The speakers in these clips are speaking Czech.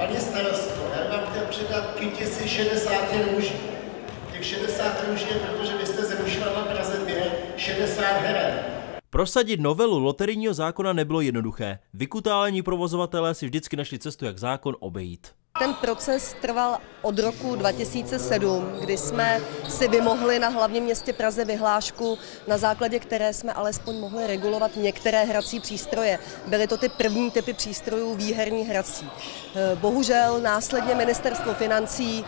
Paní starosto, já vám chtěl předat kytici 60 růží. Těch 60 růží je, protože vy jste zrušila na Praze 2 60 heren. Prosadit novelu loterijního zákona nebylo jednoduché. Vykutálení provozovatelé si vždycky našli cestu, jak zákon obejít. Ten proces trval od roku 2007, kdy jsme si vymohli na hlavním městě Praze vyhlášku, na základě které jsme alespoň mohli regulovat některé hrací přístroje. Byly to ty první typy přístrojů výherních hrací. Bohužel následně ministerstvo financí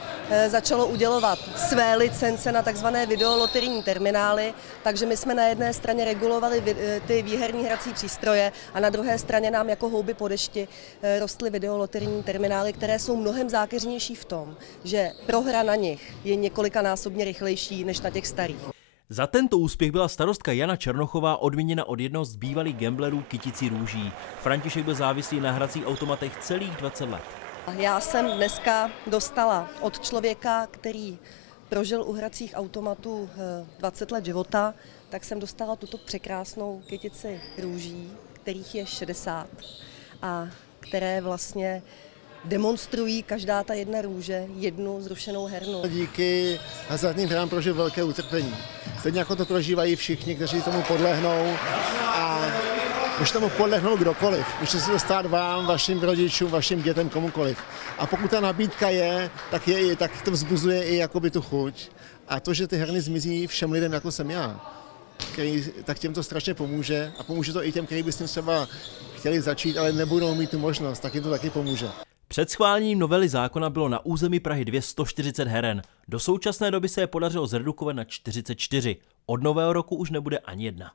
začalo udělovat své licence na tzv. Videoloterijní terminály, takže my jsme na jedné straně regulovali ty výherní hrací přístroje a na druhé straně nám jako houby po dešti rostly videoloterijní terminály, které jsou mnohem zákeřnější v tom, že prohra na nich je několikanásobně rychlejší než na těch starých. Za tento úspěch byla starostka Jana Černochová odměněna od jednoho z bývalých gamblerů kyticí růží. František byl závislý na hracích automatech celých 20 let. Já jsem dneska dostala od člověka, který prožil u hracích automatů 20 let života, tak jsem dostala tuto překrásnou kytici růží, kterých je 60 a které vlastně demonstrují každá ta jedna růže jednu zrušenou hernu. Díky hazardním hrám prožil velké utrpení. Stejně jako to prožívají všichni, kteří tomu podlehnou a může tomu podlehnout kdokoliv. Může se to stát vám, vašim rodičům, vašim dětem, komukoliv. A pokud ta nabídka je, tak to vzbuzuje i jakoby tu chuť. A to, že ty herny zmizí všem lidem, jako jsem já, tak těm to strašně pomůže a pomůže to i těm, kteří by s tím třeba chtěli začít, ale nebudou mít tu možnost, tak jim to taky pomůže. Před schválením novely zákona bylo na území Prahy 140 heren. Do současné doby se je podařilo zredukovat na 44. Od nového roku už nebude ani jedna.